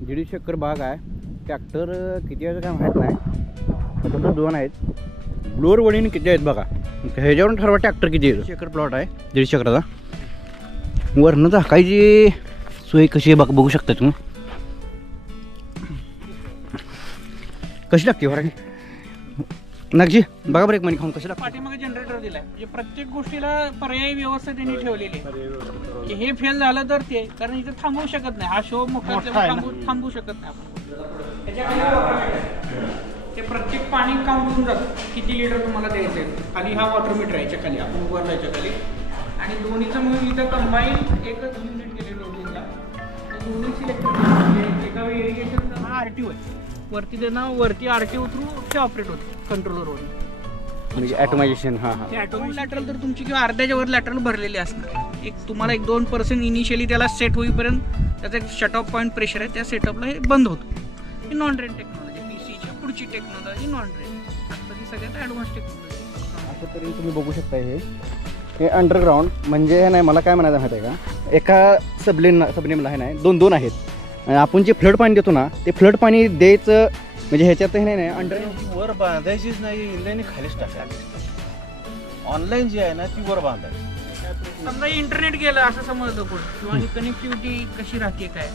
150 acre बाग आहे. Tractor किती आहे काय माहीत नाही. टोटल 2 आहेत. ब्लोअर वडीने किती आहेत बघा. ह्याच्यावरून ठरवा ट्रॅक्टर किती आहे. 150 एकर प्लॉट आहे 150 एकराचा. वरनं झाकायची सोय कशी आहे बघू शकता तुम्ही. कशी लागते वराठी नागजी बघा बरं एक महिने खाऊन कशी लागते. पाठीमागे जनरेटर दिलाय म्हणजे प्रत्येक गोष्टीला पर्यायी व्यवस्था त्यांनी ठेवलेली आहे की हे फेल झालं तर ते, कारण इथे थांबवू शकत नाही. हा शो मोठा थांबवू शकत नाही आपण. त्याच्याखाली ते प्रत्येक पाणी काउंट होऊन जातं किती लिटर तुम्हाला द्यायचं आहे. खाली हा वॉटर मीटर आहे याच्या खाली, आपण उभारल्याच्या खाली. आणि दोन्हीचं म्हणून इथं कंबाईन एकच युनिट केलेलं होतं इथला. दोन्ही सिलेक्ट एका वेळी इरिगेशनचा हा RTO आहे. वरती त्यांना वरती RTO थ्रू ते ऑपरेट होते कंट्रोलरवरून. म्हणजे ॲटोमायझेशन. हां हां. ते ऑटोमॅटिक लॅटरल तर तुमची किंवा अर्ध्याच्या वर लॅटरल भरलेले असणार. एक तुम्हाला 1-2% इनिशियली त्याला सेट होईपर्यंत त्याचा एक शट ऑफ पॉईंट प्रेशर आहे, त्या सेटअपला हे बंद होतं. ही नॉन ड्रेन टेक्नॉलॉजी, PCच्या पुढची टेक्नॉलॉजी नॉन ड्रेन. आता ही सगळ्यात ॲडव्हान्स टेक्नॉलॉजी. असं तरी तुम्ही बघू शकता. हे अंडरग्राऊंड म्हणजे हे नाही, मला काय म्हणायचं माहिती आहे का, एका सबनेमला हे नाही 2 आहेत. आणि आपण जे फ्लड पाणी देतो ना ते फ्लड पाणी द्यायचं म्हणजे ह्याच्यात हे नाही अंडर वर बांधायचीच नाही, इंद्रायणी खालीच टाकायची. ऑनलाईन जी आहे ना ती वर बांधायची. समजा इंटरनेट गेलं असं समजलं कोण, किंवा ही कनेक्टिव्हिटी कशी राहते काय,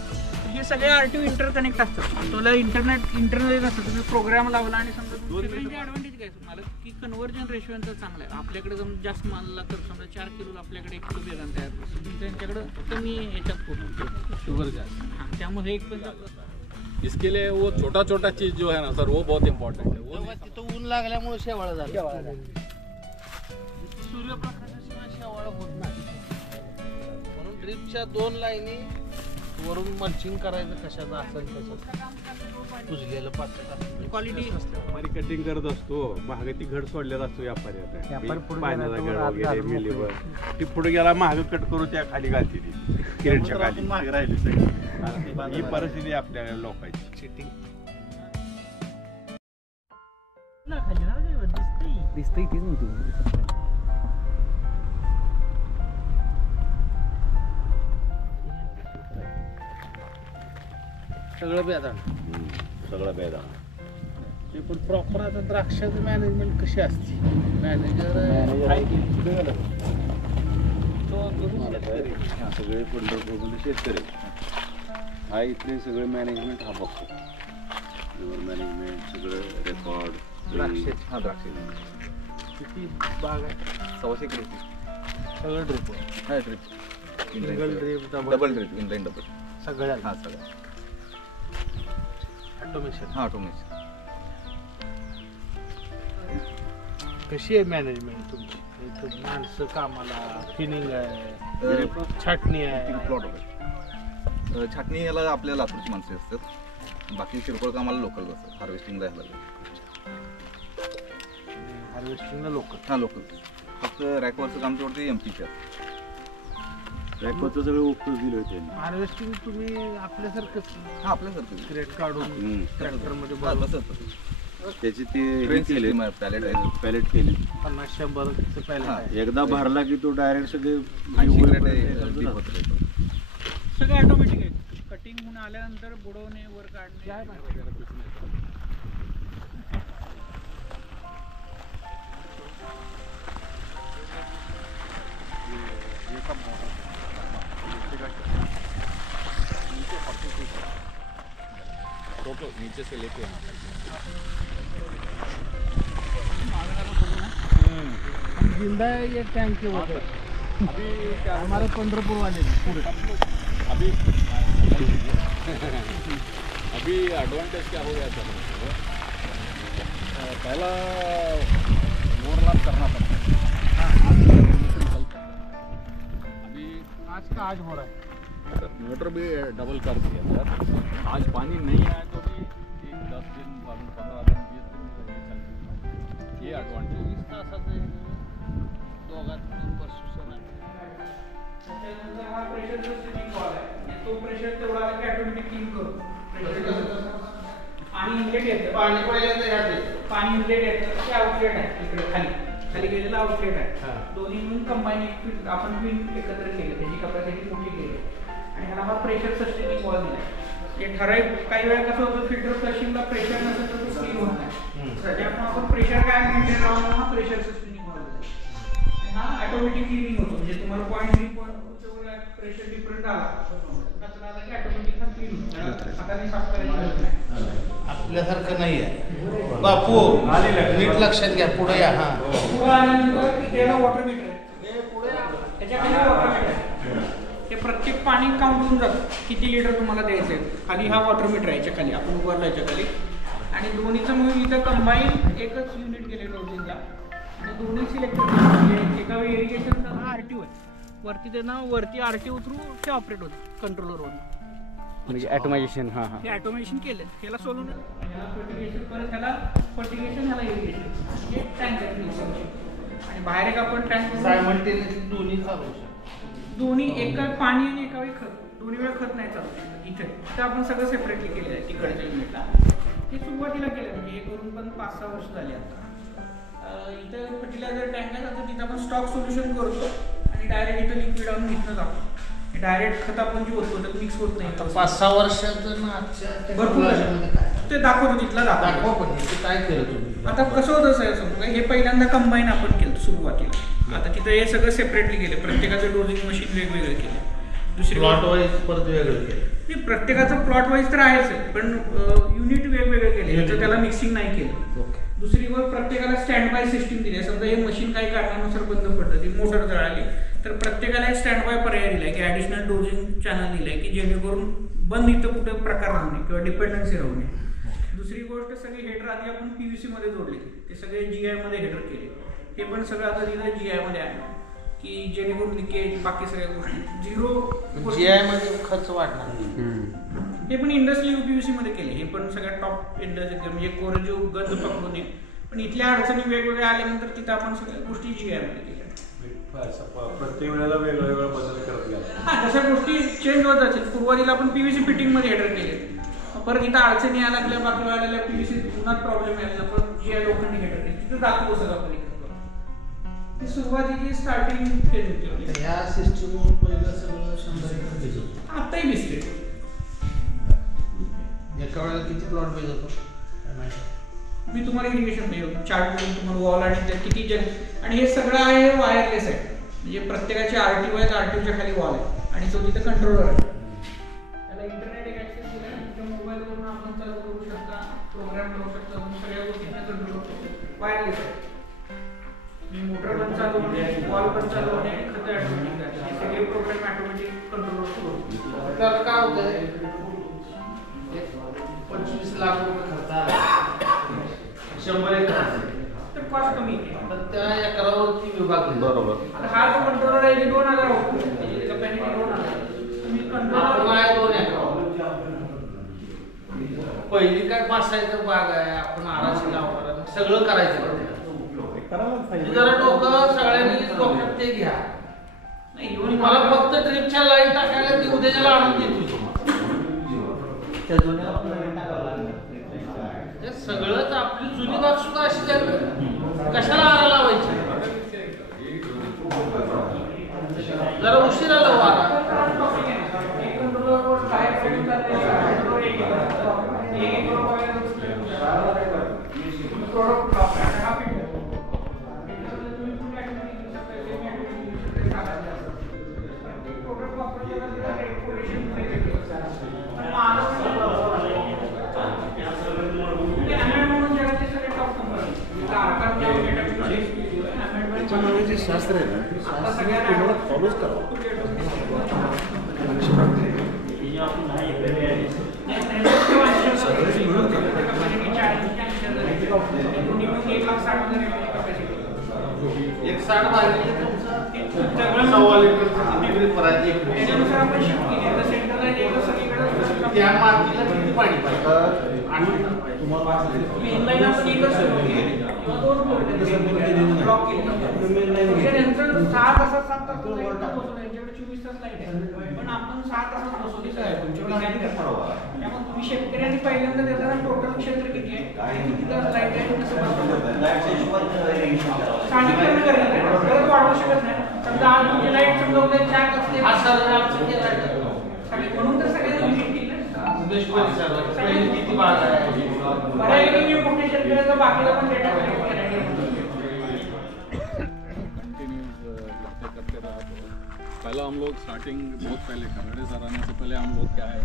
हे सगळे RTO इंटरकनेक्ट असतात. तुला इंटरनेट असतं, तुम्ही प्रोग्राम लावला आणि समजा सगळ्यांची ॲडव्हान्टेज काय तुम्हाला की कन्व्हर्जन रेशोचं चांगलं आहे. आपल्याकडे जर जास्त मानला तर समजा 4 किलो आपल्याकडे 1 किलो बेगान तयार करतो, त्यांच्याकडे कमी याच्यात होतो शुगर जास्त. त्यामुळे एक पण इसके लिए वो छोटा छोटा चीज जो है ना सर वो बहुत इम्पोर्टेंट है. वो तिथं ऊन लागल्यामुळे शेवाळ झालं. सूर्यप्रकाशाशिवाय शेवाळ होत नाही. म्हणून ड्रिपच्या 2 लाईनी वरून मल्चिंग करायचं कशाचं असेल तसं कुजलेलं पातळ क्वालिटी व्यापारी कटिंग करत असतो, महाग ती घड सोडलेला असतो व्यापारी. पाण्याचा घड वगैरे मिलीवर ती पुढे गेला महाग कट करून त्या खाली घालते ती किरणच्या खाली महाग राहिली सगळी. ही परिस्थिती आपल्या लोकांची. चिटिंग दिसतंय तीच म्हणतो. सगळं बेदाण. सगळं बेदाण. ते पण प्रॉपर आता द्राक्षाचं मॅनेजमेंट कशी असते. मॅनेजर सगळे पंढरपूर शेतकरी हा इथले सगळे मॅनेजमेंट हा बघतो. मॅनेजमेंट सगळं रेकॉर्ड द्राक्षाची. हा द्राक्ष किती बाग आहे. 100 एकर सगळं ड्रिप. हा drip single drip double drip inline double सगळ्या. हा सगळं ऑटोमेशन. हा ऑटोमेशन. कशी आहे मॅनेजमेंट तुमची. इथं माणसं कामाला, फिनिंग आहे, छाटणी आहे. प्लॉट वगैरे छाटणी याला आपल्या लातूरची माणसं असतात. बाकी किरकोळ कामाला लोकल असतात. हार्वेस्टिंगला ह्याला हार्वेस्टिंगला लोकल. हा लोकल. फक्त रॅकवरचं काम तेवढं MPच्या रॅकवरचं सगळं उपयोग दिलं होतं. हार्वेस्टिंग तुम्ही आपल्यासारखंच. हा आपल्यासारखं क्रेट काढून ट्रॅक्टरमध्ये तसंच त्याची ते केले पॅलेट केली 50-100 पॅलेट. एकदा भरला की तो डायरेक्ट सगळे सगळं ऑटोमॅटिक आहे. कटिंग म्हणून आल्यानंतर बुडवणे, वर काढणे. नीचे से लेके जिंदा ये टैंक के होते हमारे पंढरपुर वाले अभी एडवांटेज क्या हो गया सर. पहला ओवरलैप करना पड़ता है. अभी आज का आज हो रहा है. मोटर भी डबल कर दिया सर. आज पानी नहीं आया तो भी 10 दिन 15 दिन 20 दिन चलते. ये एडवांटेज. 24 तासाचे दोघात परसुसन त्याच्यानंतर हा प्रेशरचा स्विचिंग कॉल आहे. तो प्रेशर तेवढा की ऑटोमॅटिक क्लीन करू. पाणी इनलेट येतं. पाणी पहिल्यांदा याचे पाणी इनलेट येतं ते आउटलेट आहे. इकडे खाली गेलेलं आउटलेट आहे. दोन्ही मिळून कंबाईन आपण पिन एकत्र केले, त्याची कपॅसिटी मोठी केली आणि ह्याला हा प्रेशर सस्टेनिंग वॉल दिला. ते ठराविक काही वेळा कसं होतं फिल्टर फ्लशिंगला प्रेशर नसेल तर तो क्लीन होत नाही. त्याच्यामुळे आपण प्रेशर काय मेंटेन राहून हा प्रेशर सिस्टम हा ऑटोमॅटिक क्लिनिंग होतो. म्हणजे तुम्हाला 0.3 प्रेशर डिफरंट आला कचरा आला की ऑटोमॅटिक हा क्लीन होतो. हाताने साफ करायची गरज नाही. आपल्यासारखं नाही आहे. बापू नीट लक्षात घ्या. पुढे या. हा पुढे आल्यानंतर त्याला वॉटर मीटर आहे. त्याच्याखाली वॉटर मीटर आहे. ते प्रत्येक पाणी काउंट होऊन जातं किती लिटर तुम्हाला द्यायचं आहे. खाली हा वॉटर मीटर आहे याच्या खाली आपण उभारला याच्या खाली. आणि दोन्हीचं म्हणून इथं कंबाईन एकच युनिट केले डोजिंगला. आणि दोन्ही सिलेक्ट म्हणजे एका वेळी इरिगेशनचा हा RTO आहे. वरती त्यांना वरती RTO थ्रू ते ऑपरेट होतं कंट्रोलरवरून. म्हणजे ॲटोमायझेशन. हां हां. हे ऑटोमेशन केलं. ह्याला सोलून ह्याला फर्टिगेशन परत ह्याला फर्टिगेशन ह्याला इरिगेशन हे टँक आहे. आणि बाहेर एक आपण टँक सायमल्टेनियसली दोन्ही चालू शकतो. दोन्ही एका पाणी आणि एका वेळी खत दोन्ही वेळा खत नाही चालत इथे. तर आपण सगळं सेपरेटली केलेलं आहे तिकडच्या युनिटला. हे सुरुवातीला केलं म्हणजे हे करून पण 5-6 वर्ष झाली आता. इथं फर्टिलायझर टँक आहे तर तिथं आपण स्टॉक सोल्युशन करतो आणि डायरेक्ट इथं लिक्विड आणून इथनं जातो. डायरेक्ट खत आपण जे होतो तर मिक्स होत नाही. 5-6 वर्षाचं आजच्या भरपूर ते दाखवतो तिथला दाखवा. पण काय केलं तुम्ही आता कसं होतं सर समजू हे पहिल्यांदा कंबाईन आपण केलं सुरुवातीला. आता तिथं हे सगळं सेपरेटली केलं. प्रत्येकाचं डोजिंग मशीन वेगवेगळं केलं. दुसरी प्लॉट वाईज परत वेगळं केलं. नाही प्रत्येकाचं प्लॉट वाईज तर आहेच पण युनिट वेगवेगळे केले तर त्याला मिक्सिंग नाही केलं. दुसरी गोष्ट प्रत्येकाला स्टँड बाय सिस्टीम दिली आहे. समजा हे मशीन काही कारणानुसार बंद पडलं ती मोटर जळाली तर प्रत्येकाला एक स्टँड बाय पर्याय दिला आहे की ॲडिशनल डोजिंग चॅनल दिलं आहे की जेणेकरून बंद इथं कुठे प्रकार राहू नये किंवा डिपेंडन्सी राहू नये. दुसरी गोष्ट सगळे हेडर आधी आपण PVC मध्ये जोडले ते सगळे GI मध्ये हेडर केले. हे पण सगळं आता तिथं GI मध्ये आहे की जेणेकरून लिकेज बाकी सगळ्या गोष्टी झिरो. GI मध्ये खर्च वाढणार. हे पण इंडस्ट्रियल PVC मध्ये केले. हे पण सगळ्यात टॉप इंडस्ट्री म्हणजे कोरजो गंज पकडू नये. पण इथल्या अडचणी वेगवेगळ्या आल्यानंतर तिथं आपण सगळ्या गोष्टी GI मध्ये केल्या. प्रत्येक वेळेला वेगळा बदल करत गेला. हा तशा गोष्टी चेंज होत जातील. सुरुवातीला आपण PVC फिटिंग मध्ये हेडर केले. परत इथं अडचणी यायला लागल्या बाकी वेळाला PVC उन्हात प्रॉब्लेम यायला पण GI लोकांनी हेडर केले. तिथं दाखवतो सगळं आपण ती सुरुवातीची स्टार्टिंग फेज होती. ह्या सिस्टम पहिलं सगळं 100 पेज होतं. आताही दिसते. एका वेळेला किती प्लॉट पेज होतो मी तुम्हाला इरिगेशन चार्ट करून तुम्हाला वॉल आणि त्या किती जन आणि हे सगळं आहे वायरलेस आहे. म्हणजे प्रत्येकाचे RTO आहेत. RTOच्या खाली वॉल आहे आणि तो तिथे कंट्रोलर आहे. त्याला इंटरनेट एक ऍक्सेस दिला आहे. तुमच्या मोबाईलवरून आपण चालू करू शकता प्रोग्राम करू शकता सगळ्या गोष्टींना कंट्रोल करतो. वायरलेस आहे. मोटर पण चालू होणे वॉल पण चालू होणे आणि खत ऑटोमॅटिक हे सगळे प्रोग्राम ऑटोमॅटिक कंट्रोल करतो. तर काय होतंय 25 लाख रुपये खर्च आला 100 एकर तर कॉस्ट कमी आहे. तर त्या एकरावरती विभाग बरोबर. हा जो कंट्रोलर आहे 2000 होतो त्याचा पेनिंग 2000 तुम्ही कंट्रोलर आहे 2 एकर. पहिली काय 5 एकर बाग आहे आपण आराशी लावणार सगळं करायचं. जरा डोकं सगळ्यांनी डोक्यात ते घ्या. नाही मला फक्त ड्रिपच्या लाईन टाकायला ती उद्याच्याला आणून देतो. सगळंच आपली जुनी बाग सुद्धा अशी झाली कशाला आरा लावायची. जरा उशिरा लावू आरा. शास्त्र आहे ना तुम्हाला फॉलोच करावं. सगळेच मिळून एक 60 बाजली तुमचं 1.25 लिटरचं डिग्री करायची. त्या मातीला किती पाणी पाहिजे आणि तुम्हाला पण आपण 6 तासात बसवली त्यामुळे तुम्ही शेतकऱ्यांनी पहिल्यांदा त्याचा टोटल क्षेत्र किती आहे किती तास लाईट आहे परत वाढवू शकत नाही. समजा आज तुमची लाईट समजा 4 तास म्हणून तर सगळ्यांना आपल्याशिवाय दिसायला लागलं. पहिली किती बाग आहे बऱ्यापैकी मी मोठे शेतकऱ्याचा बाकीला पण डेटा कलेक्ट केला. करते रहा तो पहला हम लोग स्टार्टिंग बहुत पहले खरड़े सर आने से पहले हम लोग क्या है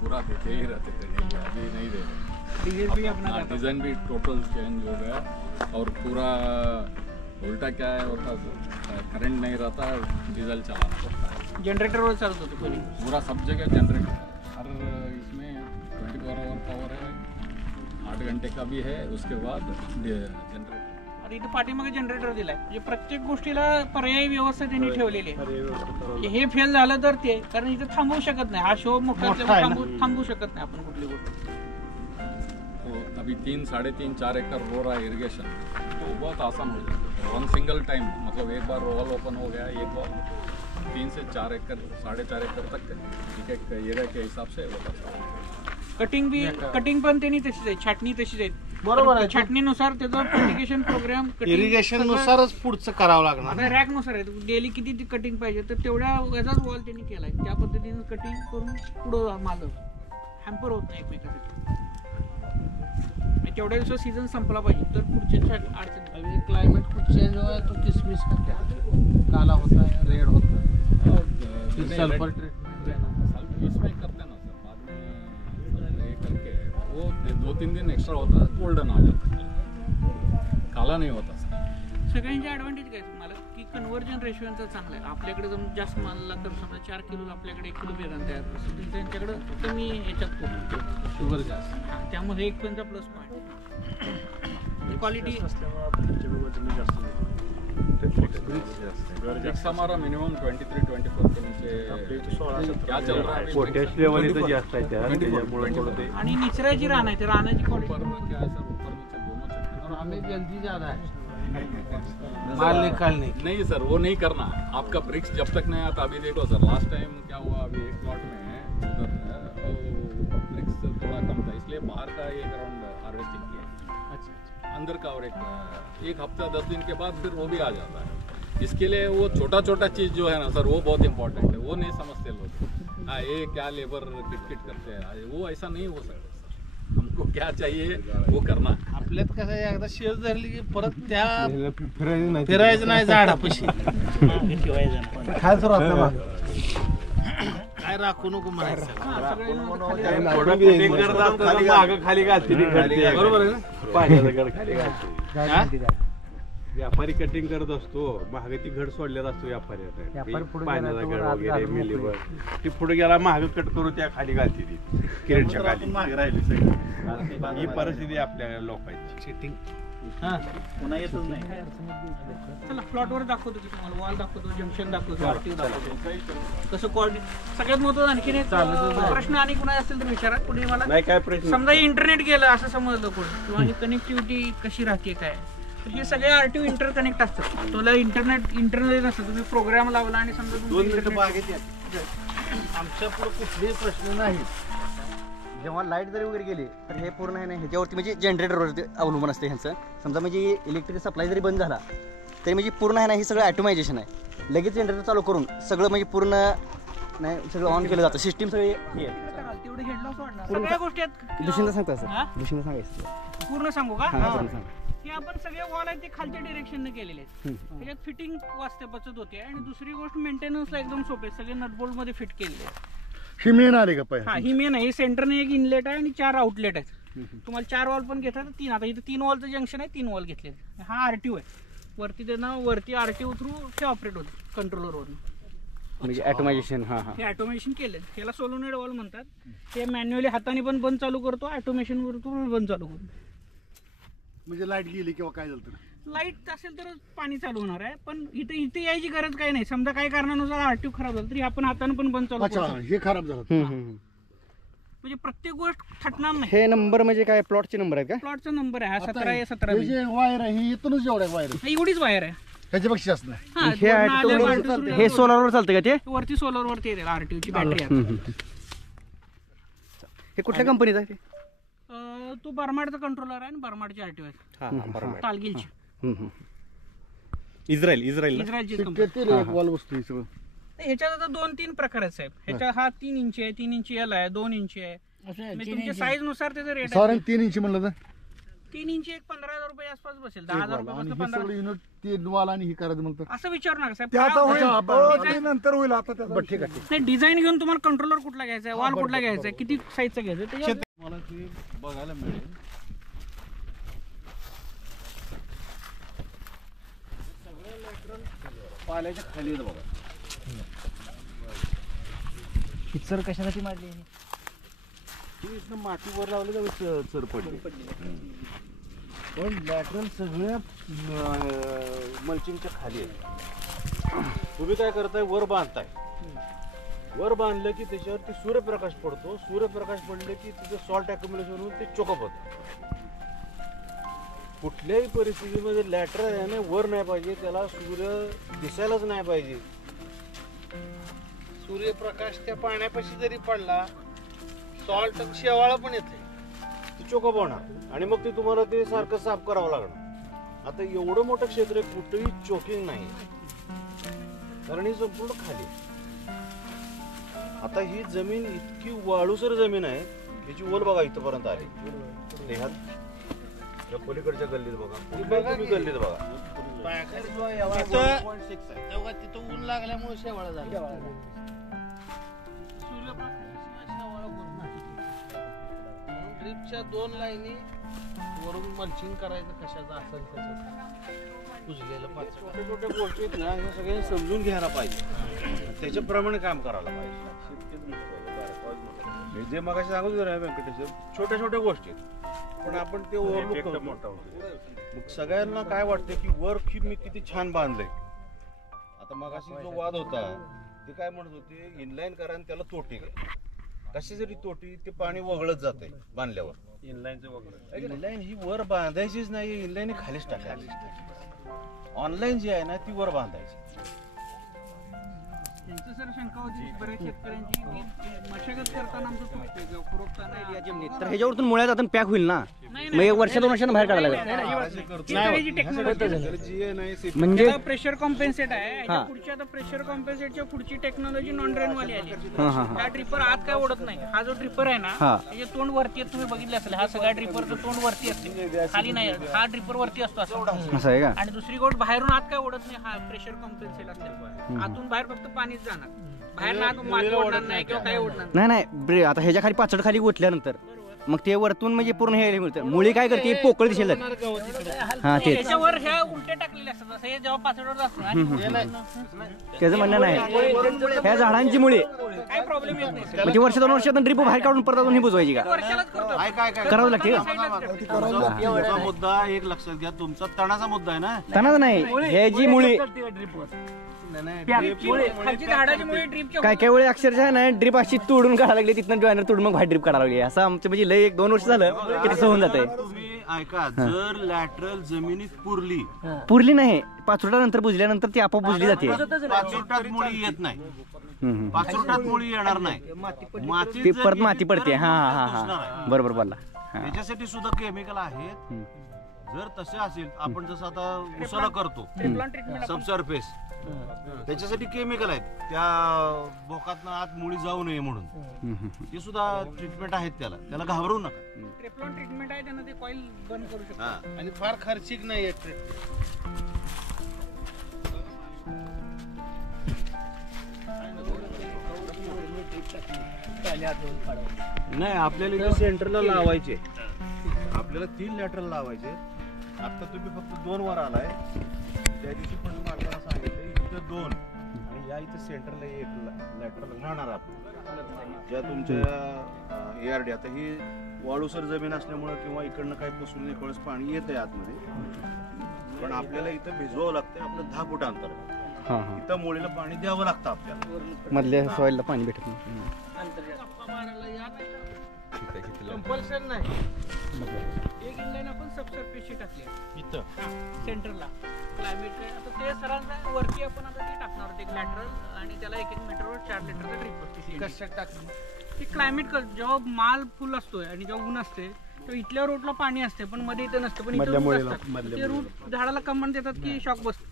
पूरा देते ही रहते थे, अभी नहीं दे रहे। डिज़ाइन भी टोटल चेंज हो गया और पूरा उल्टा क्या है होता करंट नहीं रहता, डीजल चलाना पड़ता है। जनरेटरवर चालत होतं पूर्वी. पूरा सब जगह जनरेटर हर इसमें 24 आवर पावर है, 8 घंटे का भी है, उसके बाद जनरेटर। आता इथं पाठीमागे जनरेटर दिलाय, म्हणजे प्रत्येक गोष्टीला पर्यायी व्यवस्था त्यांनी ठेवलेली आहे. की हे फेल झालं तर ते, कारण इथं थांबवू शकत नाही. हा शो मोठा थांबवू शकत नाही आपण कुठली गोष्ट. तो अभी 3, 3.5, 4 एकड़ हो रहा है इरिगेशन, तो बहुत आसान हो जाता है। वन सिंगल टाइम मतलब एक बार वॉल ओपन हो गया, एक बार 3 से 4 एकड़ 4.5 एकड़ तक एक एक एरिया के हिसाब से होता है। कटिंग पण त्यांनी तशीच आहे, छाटणी तशीच आहे. बरोबर आहे. छाटणीनुसार त्याचं फर्टिगेशन प्रोग्राम इरिगेशन नुसारच पुढचं करावं लागणार. आता रॅक नुसार आहे, डेली किती कटिंग पाहिजे तर तेवढ्या याचाच वॉल त्यांनी केलाय. त्या पद्धतीने कटिंग करून पुढं माझं हॅम्पर होत नाही एकमेकासाठी. तेवढ्या दिवसात सीझन संपला पाहिजे तर पुढच्या अडचण. क्लाइमेट कुछ चेंज हुआ है तो किसमिस का क्या काला होता है, रेड होता है, सल्फर ट्रीटमेंट इसमें करते ना सर, बाद में ये करके वो 2-3 दिन एक्स्ट्रा होता है, गोल्डन आ जाता है, काला नहीं होता सर. सगळ्यांचे ॲडव्हान्टेज काय तुम्हाला की कन्व्हर्जन रेशोचा चांगला आहे. आपल्याकडे जर जास्त माल तर समजा 4 किलो आपल्याकडे 1 किलो बेदान तयार करतो, त्यांच्याकडे कमी ह्याच्यात होतो शुगर जास्त. त्यामध्ये एक त्यांचा प्लस पॉईंट क्वालिटी. फिक्स हमारा मिनिमम 23-24 के नीचे क्या चल रहा है, पोटॅश लेवल इथं जास्त आहे त्यामुळे थोडं ते आणि निचराची रान आहे, ते रानाची क्वालिटी. ऊपर में क्या है सर, ऊपर नीचे दोनों चक्कर. और हमें जल्दी ज्यादा है माल निकालने की. नहीं सर, वो नहीं करना. आपका ब्रिक्स जब तक नहीं आता, अभी देखो सर लास्ट टाइम क्या हुआ, अभी एक प्लॉट में उधर ब्रिक्स थोड़ा कम था, इसलिए बाहर का एक राउंड हार्वेस्टिंग किया. अच्छा. अंदर का और एक हफ्ता 10 दिन के बाद फिर वो भी आ जाता है. इसके लिए वो छोटा छोटा चीज़ जो है ना सर, वो बहुत इंपॉर्टेंट है. वो नहीं समझते लोग. हाँ, ये क्या लेबर किट करते हैं, वो ऐसा नहीं हो सकता. हमको क्या चाहिए वो करना. आपल्यात कसं आहे, एकदा शेज धरली की परत त्या फिरायचं नाही झाडापाशी. काय राखू नको म्हणायचं. खाली घालते बरोबर आहे ना. पाण्याचा गड खाली घालते. व्यापारी कटिंग करत असतो, महाग ती घड सोडल्यात असतो व्यापारी. पाण्याचा गड वगैरे मिलीवर ती पुढे गेला, महाग कट करून त्या खाली घालते ती किरणच्या खाली. महाग राहिली सगळी. ही परिस्थिती आपल्या लोकांची. चिटिंग चला प्लॉटवर दाखवतो की तुम्हाला, वॉल दाखवतो, जंक्शन दाखवतो, आरटीओ दाखवतो, कसं कोऑर्डिनेट. सगळ्यात महत्त्वाचं आणखीन एक प्रश्न आणि कुणाला असेल तर विचारा. कुणी मला नाही काय प्रश्न. समजा इंटरनेट गेलं असं समजलं कोण, किंवा ही कनेक्टिव्हिटी कशी राहते काय, तर हे सगळे आरटीओ इंटरकनेक्ट असतात. तुला इंटरनेट नसतं, तुम्ही प्रोग्राम लावला आणि समजा 2 मिनिटं बागेत या. आमच्या पुढे कुठलेही प्रश्न नाही. जेव्हा लाईट जरी वगैरे गेली तर हे पूर्ण आहे ना ह्याच्यावरती म्हणजे जनरेटरवरती अवलंबून असते ह्यांचं. समजा म्हणजे इलेक्ट्रिक सप्लाय जरी बंद झाला तरी म्हणजे पूर्ण आहे ना हे सगळं ॲटोमायझेशन आहे. लगेच जनरेटर चालू करून सगळं म्हणजे पूर्ण नाही सगळं ऑन केलं जातं. सिस्टीम सगळी तेवढे हेड लॉस वाढणार. सगळ्या गोष्टी आहेत. दुसऱ्यांदा सांगता सर, हा? दुसऱ्यांदा सांगायचं. पूर्ण सांगू का? हां. हे आपण सगळे वॉल आहेत ते खालच्या डिरेक्शनने केलेले आहेत. त्याच्यात फिटिंग वाजते बचत होते. आणि दुसरी गोष्ट मेंटेनन्सला एकदम सोपे, सगळे नटबोल्ट मध्ये फिट केलेले आहेत. ही मेन आले का हा, ही मेन आहे. सेंटरने एक इनलेट आहे आणि 4 आउटलेट आहेत. तुम्हाला 4 वॉल पण घेतात 3. आता इथे 3 वॉलचं जंक्शन आहे, 3 वॉल घेतले. हा आरटीओ आहे. वरती त्यांना वरती आरटीओ थ्रू हे ऑपरेट होते कंट्रोलरवरून. म्हणजे ॲटोमायझेशन. हां हां. हे ऑटोमेशन केले. याला सोलोनेड वॉल म्हणतात. ते मॅन्युअली हाताने पण बंद चालू करतो, ऑटोमेशन वरून बंद चालू करतो. म्हणजे लाईट गेली किंवा काय झालं तर लाईट असेल तर पाणी चालू होणार आहे. पण इथे यायची गरज काही नाही. समजा काही कारणानुसार आरटीओ खराब झालं तरी आपण हाताने पण बंद चालू अच्छा करतो. हे खराब झालं. म्हणजे प्रत्येक गोष्ट थटणार नाही. हे नंबर म्हणजे काय प्लॉटचे नंबर आहेत का? प्लॉटचा नंबर आहे हा 17 आहे, 17 हे जे वायर आहे ही इथूनच जेवढ्या वायर आहे एवढीच वायर आहे. ह्याच्यापेक्षा जास्त नाही. हा, हे वरनं आल्या बाजूला आहे हे सोलारवर चालतं का ते? वरती सोलर वरती येते आरटीओची बॅटरी आहे. हे कुठल्या कंपनीचं आहे ते? तो बर्माडचा कंट्रोलर आहे आणि बर्माडची आरटीओ आहे. तालगीलची इस्रायलची कंपनी. ते एक वॉल वस्तू सगळं. ह्याच्यात आता 2-3 प्रकार आहेत साहेब. ह्याच्या हा 3 इंची आहे, 3 इंची याला आहे, 2 इंची आहे. म्हणजे तुमच्या साईज नुसार त्याचं रेट साधारण 3 इंची म्हणलं तर 3 इंची एक 15,000 रुपये आसपास बसेल, 10,000 रुपये 15,000 युनिट 3 वाला आणि हे करायचं म्हणलं तर असं विचारू नका साहेब. ते आता होईल Design- ते नंतर होईल आता त्याचा बरं ठीक आहे नाही डिझाईन घेऊन तुम्हाला कंट्रोलर कुठला घ्यायचा आहे, वॉल कुठला घ्यायचा आहे, किती साईजचा घ्यायचा आहे, त्याच्यावर मला ते बघायला मिळेल. सगळ्या लॅटरल पाल्याच्या खाली आहेत बघा. पिक्चर कशासाठी मारली ती इथनं मातीवर लावलं तर चर पडली. पण लॅटरल सगळ्या मल्चिंगच्या खाली आहे. तुम्ही काय करताय, वर बांधताय. वर बांधलं की त्याच्यावरती सूर्यप्रकाश पडतो. सूर्यप्रकाश पडले की तिचं सॉल्ट अॅक्युम्युलेशन होऊन ते चोकअप होतं. कुठल्याही परिस्थितीमध्ये लॅटरल याने वर नाही पाहिजे, त्याला सूर्य दिसायलाच नाही पाहिजे. सूर्यप्रकाश त्या पाण्यापाशी जरी पडला, सॉल्ट शेवाळ पण येते, ती चोकअप होणार आणि मग ते तुम्हाला ते सारखं साफ करावं लागणार. आता एवढं मोठं क्षेत्र आहे, कुठेही चोकिंग नाही कारण ही संपूर्ण खाली. आता ही जमीन इतकी वाळूसर जमीन आहे, त्याची ओल बघा इथपर्यंत आली. या पलीकडच्या गल्लीत बघा, तुम्ही गल्लीत बघा, तिथं ऊन लागल्यामुळे शेवाळ झालं. ड्रिपच्या 2 लाईनी वरून मल्चिंग करायचं कशाचं असेल त्याचं कुजलेलं पाच. छोट्या छोट्या गोष्टी आहेत ना, हे सगळ्यांनी समजून घ्यायला पाहिजे, त्याच्याप्रमाणे काम करायला पाहिजे. जे मग सांगू दे व्यंकटेश्वर, छोट्या छोट्या गोष्टी पण आपण ते ओव्हरलुक करतो. मग सगळ्यांना काय वाटतं की वर मी किती छान बांधलंय. आता मगाशी जो वाद होता ते काय म्हणत होते, इनलाईन करा आणि त्याला तोटी घ्या. कशी जरी तोटी, ते पाणी वगळत जाते बांधल्यावर. इनलाईन ही वर बांधायचीच नाही, इनलाईन खालीच टाकायची. ऑनलाईन जी आहे ना ती वर बांधायची. त्यांचं सर शंका होती बऱ्याच शेतकऱ्यांची की मशागत करताना आमचं चुकतंय, खुरपताना तर ह्याच्यावरतून मुळ्या जाताना पॅक होईल ना, मग एक वर्ष 2 वर्षांना बाहेर काढायला लागेल. टेक्नॉलॉजी म्हणजे प्रेशर कॉम्पेन्सेट आहे. ह्याच्या पुढची आता प्रेशर कॉम्पेन्सेटच्या पुढची टेक्नॉलॉजी नॉन ड्रेन वाली आली. हा ड्रिपर आत काय ओढत नाही. हा जो ड्रिपर आहे ना, त्याचे तोंड वरती आहे, तुम्ही बघितलं असेल. हा सगळा ड्रिपरचं तोंड वरती असते, खाली नाही. हा ड्रिपर वरती असतो असं आहे का. आणि दुसरी गोष्ट बाहेरून आत काय ओढत नाही. हा प्रेशर कॉम्पेन्सेट असते, आतून बाहेर फक्त पाणीच जाणार, बाहेर ना माती ओढणार नाही किंवा काही ओढणार नाही. आता ह्याच्या खाली पाचड खाली गोठल्यानंतर मग ते वरतून म्हणजे पूर्ण हे मिळतं. मुळी काय करते, पोकळ दिसेल. हा तेच त्याच्यावर ह्या उलटे टाकलेले असतात. असं हे जेव्हा पाचडवर असतो त्याचं म्हणणं नाही, ह्या झाडांची मुळे काय प्रॉब्लेम येत नाही. म्हणजे वर्ष 2 वर्षात ड्रिप बाहेर काढून परत अजून ही बुजवायची का, वर्षालाच करतो. करावं लागते का. तुमचा मुद्दा एक लक्षात घ्या, तुमचा तणाचा मुद्दा आहे ना. तणाच नाही, हे जी मुळी खालची झाडाची मुळे ड्रिपच्या काय वेळी अक्षरशः ना ड्रिप अशी तोडून काढायला लागली, तिथनं जॉईनर तोडून मग बाहेर ड्रिप काढायला लागली. असं आमचं म्हणजे लय 1-2 वर्ष झालं की तसं होऊन जातंय. तुम्ही ऐका, जर लॅटरल जमिनीत पुरली नाही, पाचोटानंतर बुजल्यानंतर ती आपोआप बुजली जाते. पाचोटात मुळी येत नाही, पाचोटात मुळी येणार नाही, माती ती परत माती पडते. हा हा हा बरोबर बोलला. त्याच्यासाठी सुद्धा केमिकल आहेत. जर तसे असेल, आपण जसं आता उसाला करतो सबसर्फेस, त्याच्यासाठी केमिकल आहेत. त्या बोकातनं आत मुळी जाऊ नये म्हणून ते सुद्धा ट्रीटमेंट आहेत. त्याला घाबरू नका. ट्रेप्लॉन ट्रीटमेंट आहे, त्यांना ते कॉईल बंद करू शकतो. आणि फार खर्चिक नाही आहे. नाही, आपल्याला इथे सेंटरला लावायचे, आपल्याला 3 लॅटरल लावायचे. आता तुम्ही फक्त 2 वर आलाय. त्या दिवशी पण मालकाला सांगितलं इथं 2 आणि या इथे सेंटरला 1 लॅटरल राहणार. आपण ज्या तुमच्या एआरडी, आता ही वाळूसर जमीन असल्यामुळे किंवा इकडनं काही पुसून एक वेळेस पाणी येत आहे आतमध्ये, पण आपल्याला इथं भिजवावं लागतं. आपलं 10 फूट अंतर आहे, इथं मुळीला पाणी द्यावं लागतं आपल्याला. मधल्या सॉइलला पाणी भेटत नाही. कंपल्शन नाही. एक इनलाईन आपण सबसर्फेसची टाकली इथं सेंटरला. क्लायमेट काय आता ते सरांचा वरती आपण आता ते टाकणार आहोत एक लॅटरल, आणि त्याला 1-1 मीटरवर 4 लिटरचा ड्रिप असते. कशात टाकली ते क्लायमेट जेव्हा माल फुल असतोय आणि जेव्हा ऊन असते तर इथल्या रूटला पाणी असते, पण मध्ये इथे नसतं. पण इथे रूट असतात, ते रूट झाडाला कमांड देतात की शॉक बसतो.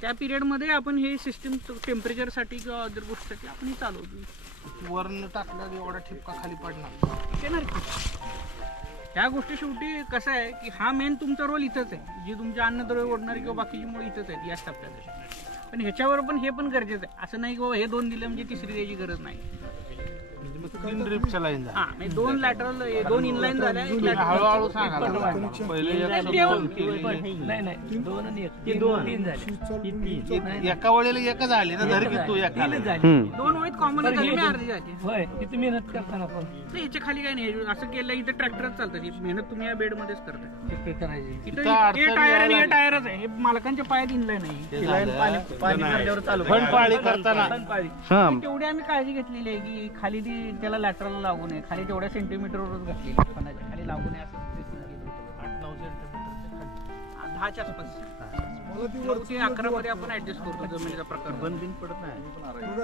त्या पिरियडमध्ये आपण हे सिस्टीम टेम्परेचरसाठी किंवा अदर गोष्टीसाठी आपण हे चालवतो. वरण टाकलं एवढा ठिपका खाली पडणार येणार की ह्या गोष्टी शेवटी कसं आहे की हा मेन तुमचा रोल इथंच आहे. जी तुमचे अन्नद्रव्य ओढणारी किंवा बाकीची मुळे इथंच आहेत याच टप्प्यात. पण ह्याच्यावर पण हे पण गरजेचं आहे. असं नाही की बाबा हे 2 दिले म्हणजे तिसरी द्यायची गरज नाही. ड्रिपच्या लाईन हा म्हणजे 2 लॅटरल 2 इनलाईन झाल्या, एक lateral. हळूहळू सांगा नाही, एका वेळेला एकच झाली ना धर की तू एका 2 वळीत कॉमन झाली मी अर्धी झाली. किती मेहनत करताना आपण याच्या खाली काय नाही. असं केलं इथं ट्रॅक्टरच चालतं. ही मेहनत तुम्ही या बेड मध्येच करताय. इथं हे टायर आणि हे टायरच आहे. हे मालकांच्या पायात इनलाईन आहे. पाळी करताना तेवढी आम्ही काळजी घेतलेली आहे की खाली ती त्याला लॅटरल लागू नये. खाली तेवढ्या सेंटीमीटरवरच घातलेली फणाच्या खाली लागू नये असं 8-9 सेंटीमीटर 10च्या आसपास 11 मध्ये आपण ऍडजस्ट करतो जमिनीचा प्रकार. बंद बिन पडत नाही.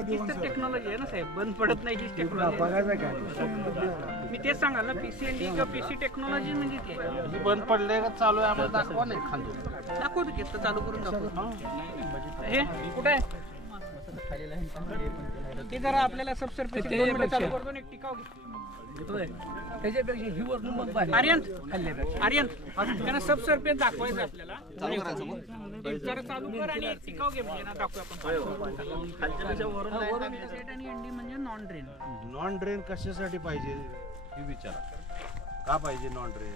हीच तर टेक्नॉलॉजी आहे ना साहेब. बंद पडत नाही हीच टेक्नॉलॉजी. मी तेच सांगाल ना PCND किंवा PC टेक्नॉलॉजी म्हणजे ते बंद पडले का चालू आहे आम्हाला दाखवा नाही खांदो दाखवतो की चालू करून दाखवतो. हे कुठे आहे ते जरा आपल्याला सबसर्फेस चालू करतो आणि एक टिकाव घेतो. आर्यन त्यांना सबसर्फेस दाखवायचं आपल्याला. जरा चालू कर आणि एक टिकाव घे म्हणजे ना दाखवू आपण. सेट आणि एंडी म्हणजे नॉन ड्रेन. नॉन ड्रेन कशासाठी पाहिजे हे विचारा. का पाहिजे नॉन ड्रेन?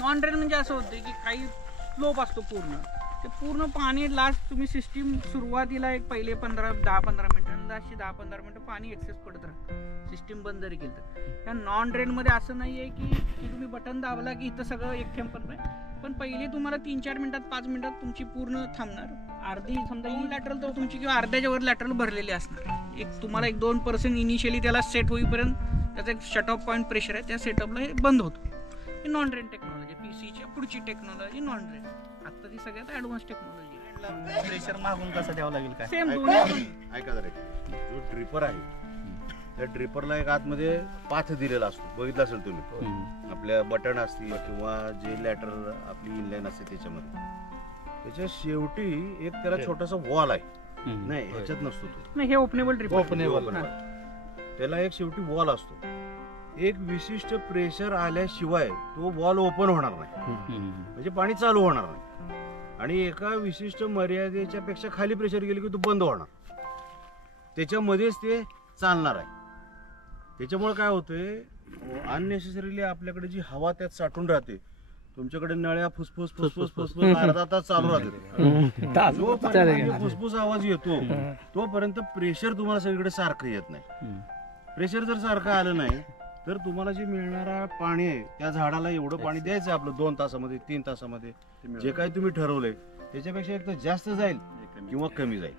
नॉन ड्रेन म्हणजे असं होतं की काही स्लोप असतो पूर्ण. ते पूर्ण पाणी लास्ट तुम्ही सिस्टीम सुरुवातीला एक पहिले 10-15 मिनिटं 10-15 मिनिटं पाणी एक्सेस पडत राहतं. सिस्टीम बंद जरी केलं तर. ह्या नॉन ड्रेनमध्ये असं नाही आहे की तुम्ही बटन दाबला की इथं सगळं एक थेंब पण नाही. पण पहिली तुम्हाला 3-4 मिनिटात 5 मिनिटात तुमची पूर्ण थांबणार. अर्धी समजा ही लॅटरल तर तुमची किंवा अर्ध्याच्या वर लॅटरल भरलेली असणार. एक तुम्हाला 1-2% इनिशियली त्याला सेट होईपर्यंत त्याचा एक शट ऑफ पॉईंट प्रेशर आहे त्या सेटअपला हे बंद होतं. हे नॉन ड्रेन टेक्नॉलॉजी. PCच्या पुढची टेक्नॉलॉजी नॉन ड्रेन. आता ती सगळ्यात ऍडव्हान्स टेक्नॉलॉजी. प्रेशर मागून कसं द्यावं लागेल काय? सेम दोन्ही ऐका जरा, जो ड्रिपर आहे त्या ड्रिपरला एक आतमध्ये पाथ दिलेला असतो. बघितलं असेल तुम्ही. आपल्या बटन असतील किंवा जे लॅटर आपली इनलाईन असते त्याच्यामध्ये त्याच्या शेवटी एक त्याला छोटासा वॉल आहे. नाही ह्याच्यात नसतो तो. नाही हे ओपनेबल ड्रिप. ओपनेबल त्याला एक शेवटी वॉल असतो. एक विशिष्ट प्रेशर आल्याशिवाय तो वॉल ओपन होणार नाही. म्हणजे पाणी चालू होणार नाही. आणि एका विशिष्ट मर्यादेच्या पेक्षा खाली प्रेशर गेले की तो बंद होणार. त्याच्यामध्येच ते चालणार आहे. त्याच्यामुळे काय होतंय अननेसेसरीली आपल्याकडे जी हवा त्यात साठून राहते. तुमच्याकडे नळ्या फुसफुस फुसफुस फुसफुस अर्धा तास चालू राहते. जोपर्यंत फुसफुस आवाज येतो तोपर्यंत प्रेशर तुम्हाला सगळीकडे सारखं येत नाही. प्रेशर जर सारखं आलं नाही तर तुम्हाला जे मिळणारा पाणी आहे त्या झाडाला एवढं पाणी द्यायचं आपलं 2 तासामध्ये 3 तासामध्ये जे काही तुम्ही ठरवलंय त्याच्यापेक्षा एक तर जास्त जाईल किंवा कमी जाईल.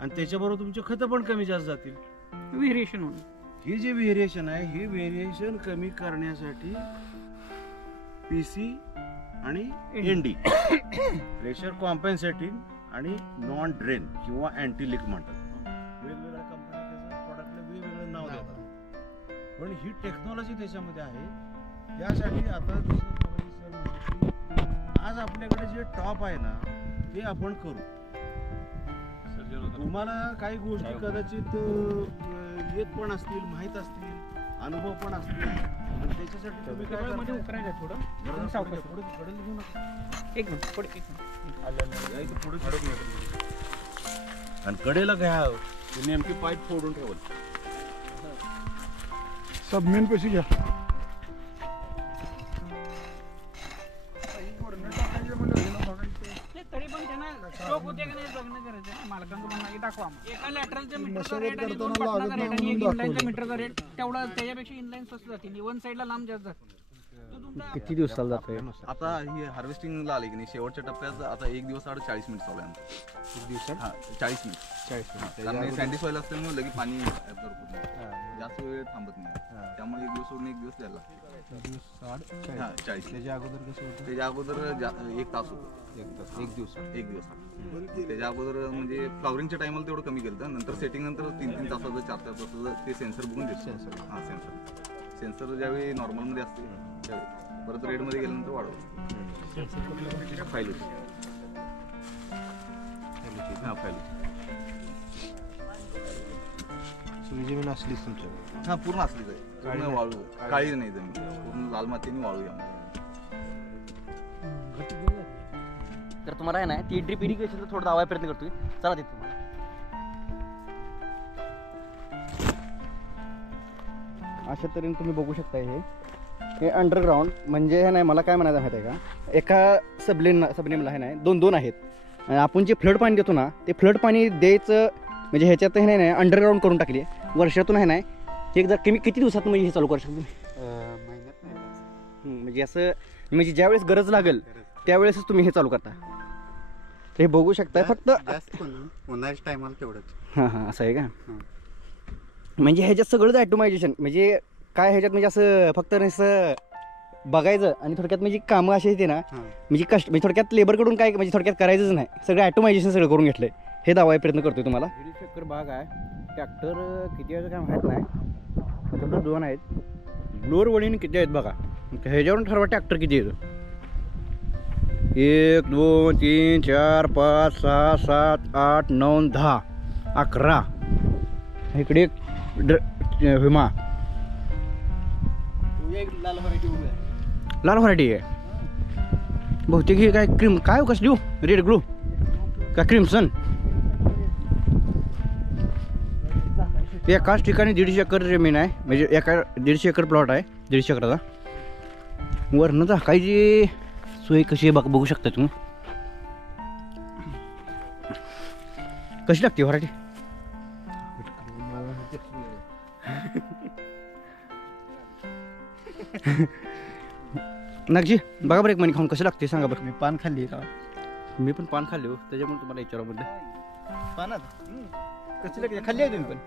आणि त्याच्याबरोबर तुमचे खतं पण कमी जास्त जातील. व्हेरिएशन होईल. ही जी व्हेरिएशन आहे ही व्हेरिएशन कमी करण्यासाठी PC आणि ND प्रेशर कॉम्पेन्सेटिंग आणि नॉन ड्रेन किंवा अँटी लीक म्हणतात. वेगवेगळ्या कंपन्या त्याचं प्रॉडक्टला वेगवेगळं नाव देतात. पण ही टेक्नॉलॉजी त्याच्यामध्ये आहे. त्यासाठी आता आज आपल्याकडे जे टॉप आहे ना ते आपण करू. तुम्हाला काही गोष्टी कदाचित येत पण असतील, माहीत असतील, अनुभव पण असतील. पण त्याच्यासाठी तुम्ही काय उकरायचं थोडं सावकाश पुढे कडे लिहू नका. एक मिनिट पुढे पुढे कडक नाही. आणि कडेला घ्या ते नेमकी पाईप फोडून ठेवत. सबमेन पैसे घ्या. तरी पण त्यांना स्ट्रोक होते की नाही बघणं गरजेचं आहे. मालकांचं म्हणणं की दाखवा. एका लॅटरलच्या मीटरचा रेट आणि 2 बटनाचा रेट आणि एक इनलाईनच्या मीटरचा रेट तेवढा त्याच्यापेक्षा इनलाईन स्वस्त जाते. 1 साईडला लांब जास्त जाते. किती दिवसाला जातोय? आता ही हार्वेस्टिंगला आली की नाही शेवटच्या टप्प्यात आता 1 दिवस 40 मिनिट चालू आहे आमचं. 1 दिवसात 40 मिनिट. कारण सँडी सॉइल असल्यामुळे लगेच पाणी ऍब्झॉर्ब होत नाही. जास्त वेळ थांबत नाही. त्यामुळे 1 दिवस सोडून 1 दिवस द्यायला लागतो. 40. त्याच्या अगोदर कसं होतं? त्याच्या अगोदर 1 तास होतो. 1 दिवस त्याच्या अगोदर म्हणजे फ्लॉवरिंगच्या टाइमला तेवढं कमी केलं. नंतर सेटिंग नंतर 3-3 तासाचं 4-4 तासाचं ते सेन्सर बघून देतो. सेन्सर ज्यावेळी नॉर्मलमध्ये असते त्यावेळी परत रेडमध्ये गेल्यानंतर वाढवतो. फाईल हा फायली जमीन असलीच तुमच्या हा पूर्ण असलीच आहे. पूर्ण वाळू काळी नाही जमीन, पूर्ण लाल माती आणि वाळू यामध्ये. तर तुम्हाला आहे ना ती ड्रिप इरिगेशनचा थोडं दावा प्रयत्न करतोय. चला तिथे तुम्हाला अशा तऱ्हेने तुम्ही बघू शकता. हे अंडरग्राऊंड म्हणजे हे नाही, मला काय म्हणायचं माहिती आहे का, एका सबनेमला आहे नाही दोन आहेत. आणि आपण जे फ्लड पाणी देतो ना ते फ्लड पाणी द्यायचं म्हणजे ह्याच्यात हे नाही अंडरग्राऊंड करून टाकली वर्षातून आहे नाही. हे एकदा किती दिवसात म्हणजे हे चालू करू शकतो तुम्ही? महिन्यात नाही म्हणजे असं म्हणजे ज्यावेळेस गरज लागेल त्यावेळेसच तुम्ही हे चालू करता. हे बघू शकता फक्त जास्त उन्हाळ्याच्या टायमाला तेवढंच. हां हां असं आहे का. म्हणजे ह्याच्यात सगळंच ॲटोमायझेशन म्हणजे काय ह्याच्यात म्हणजे असं फक्त असं बघायचं आणि थोडक्यात म्हणजे कामं अशी येते ना म्हणजे म्हणजे थोडक्यात लेबरकडून काय म्हणजे थोडक्यात करायचंच नाही, सगळं ॲटोमायझेशन सगळं करून घेतलंय. हे दावा प्रयत्न करतोय तुम्हाला. 1.5 एकर बाग आहे. ट्रॅक्टर किती आहे काय माहीत नाही, फक्त 2 आहेत. ब्लोअर वळीने किती आहेत बघा, ह्याच्यावरून ठरवा ट्रॅक्टर किती येतो. 1 2 3 4 5 6 7 8 9 10 11. इकडे एक विमा लाल व्हरायटी आहे बहुतेक. हे काय क्रीम काय कसली हो, रेड ग्लो का क्रिम्सन. एकाच ठिकाणी 150 एकर जमीन आहे म्हणजे एका 150 एकर प्लॉट आहे 150 एकराचा. वरनं झाकायची सोय कशी आहे बघू शकता तुम्ही. कशी लागते व्हरायटी. नागजी बघा बरं एक महिने खाऊन कसं लागते सांगा बरं. मी पान खाल्ली का? मी पण पान खाल्ले हो, त्याच्यामुळे तुम्हाला विचारा म्हणलं. पानात कशी लागते खाल्ली आहे तुम्ही पण?